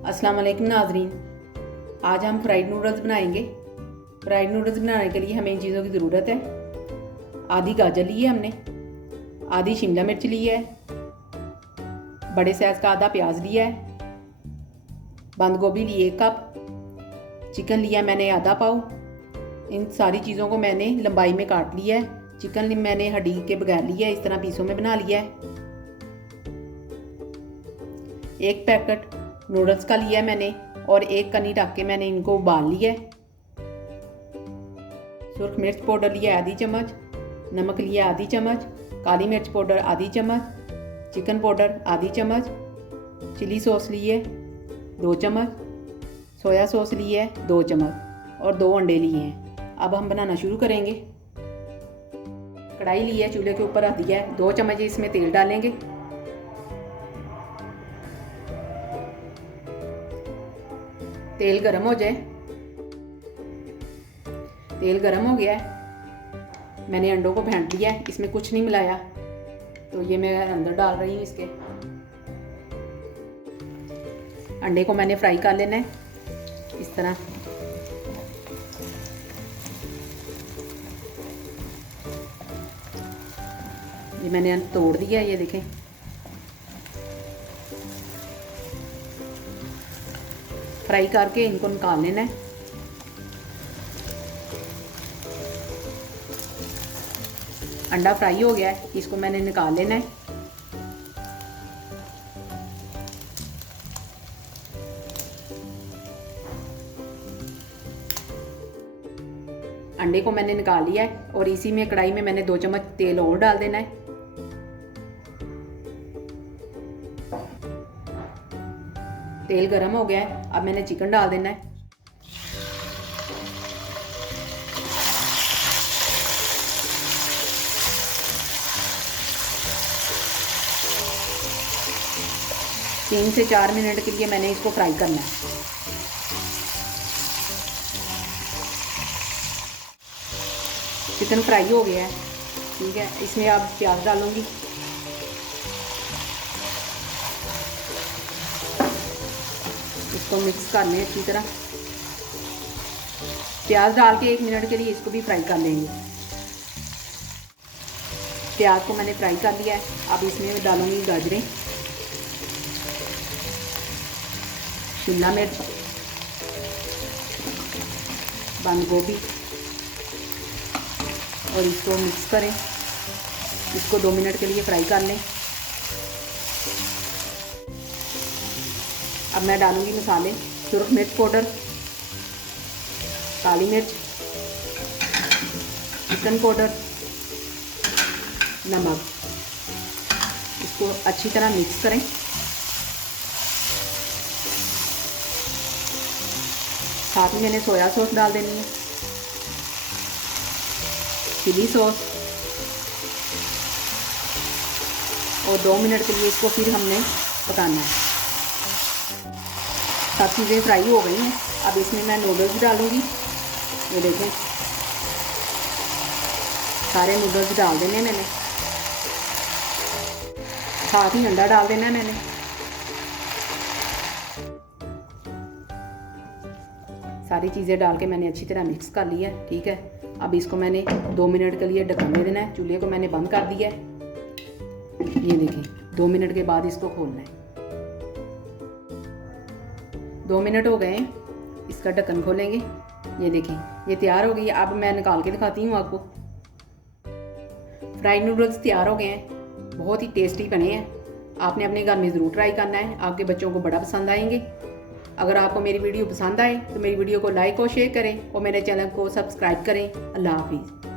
अस्सलाम वालेकुम नाज़रीन, आज हम फ्राइड नूडल्स बनाएंगे। फ्राइड नूडल्स बनाने के लिए हमें इन चीज़ों की ज़रूरत है। आधी गाजर ली है हमने, आधी शिमला मिर्च ली है, बड़े साइज़ का आधा प्याज लिया है, बंद गोभी ली 1 कप, चिकन लिया मैंने आधा पाव। इन सारी चीज़ों को मैंने लंबाई में काट लिया है। चिकन मैंने हड्डी के बगैर लिया है, इस तरह पीसों में बना लिया है। 1 पैकेट नूडल्स का लिया है मैंने और 1 कनी रख के मैंने इनको उबाल लिया है। सुर्ख मिर्च पाउडर लिया आधी चम्मच, नमक लिया आधी चम्मच, काली मिर्च पाउडर आधी चम्मच, चिकन पाउडर आधी चम्मच, चिली सॉस ली है 2 चम्मच, सोया सॉस ली है 2 चम्मच और 2 अंडे लिए हैं। अब हम बनाना शुरू करेंगे। कढ़ाई ली है, चूल्हे के ऊपर रख दिया है। 2 चम्मच इसमें तेल डालेंगे। तेल गरम हो जाए। तेल गरम हो गया है। मैंने अंडों को फेंट लिया है, इसमें कुछ नहीं मिलाया, तो ये मैं अंदर डाल रही हूँ। इसके अंडे को मैंने फ्राई कर लेना है इस तरह। ये मैंने तोड़ दिया, ये देखें। फ्राई करके इनको निकाल लेना है। अंडा फ्राई हो गया है, इसको मैंने निकाल लेना है। अंडे को मैंने निकाल लिया है और इसी में कढ़ाई में मैंने 2 चम्मच तेल और डाल देना है। तेल गरम हो गया है, अब मैंने चिकन डाल देना है। तीन से 4 मिनट के लिए मैंने इसको फ्राई करना है। चिकन फ्राई हो गया है, ठीक है। इसमें अब प्याज डालूंगी। इसको मिक्स कर लें अच्छी तरह। प्याज डाल के 1 मिनट के लिए इसको भी फ्राई कर लेंगे। प्याज को मैंने फ्राई कर लिया है। अब इसमें डालूंगी गाजरें, शिमला मिर्च, बंद गोभी और इसको मिक्स करें। इसको 2 मिनट के लिए फ्राई कर लें। अब मैं डालूंगी मसाले। सुर्ख मिर्च पाउडर, काली मिर्च, चिकन पाउडर, नमक। इसको अच्छी तरह मिक्स करें। साथ में मैंने सोया सॉस डाल देनी है, चिली सॉस, और 2 मिनट के लिए इसको फिर हमने पकाना है। सब चीज़ें फ्राई हो गई हैं। अब इसमें मैं नूडल्स डालूंगी। ये देखें, सारे नूडल्स डाल देने मैंने। साथ ही अंडा डाल देना है मैंने। सारी चीज़ें डाल के मैंने अच्छी तरह मिक्स कर लिया, ठीक है। अब इसको मैंने 2 मिनट के लिए ढक्कन दे देना है। चूल्हे को मैंने बंद कर दिया है। ये देखें, 2 मिनट के बाद इसको खोलना है। 2 मिनट हो गए हैं, इसका ढक्कन खोलेंगे। ये देखें, ये तैयार हो गई है। अब मैं निकाल के दिखाती हूँ आपको। फ्राइड नूडल्स तैयार हो गए हैं, बहुत ही टेस्टी बने हैं। आपने अपने घर में ज़रूर ट्राई करना है, आपके बच्चों को बड़ा पसंद आएंगे। अगर आपको मेरी वीडियो पसंद आए तो मेरी वीडियो को लाइक और शेयर करें और मेरे चैनल को सब्सक्राइब करें। अल्लाह हाफिज़।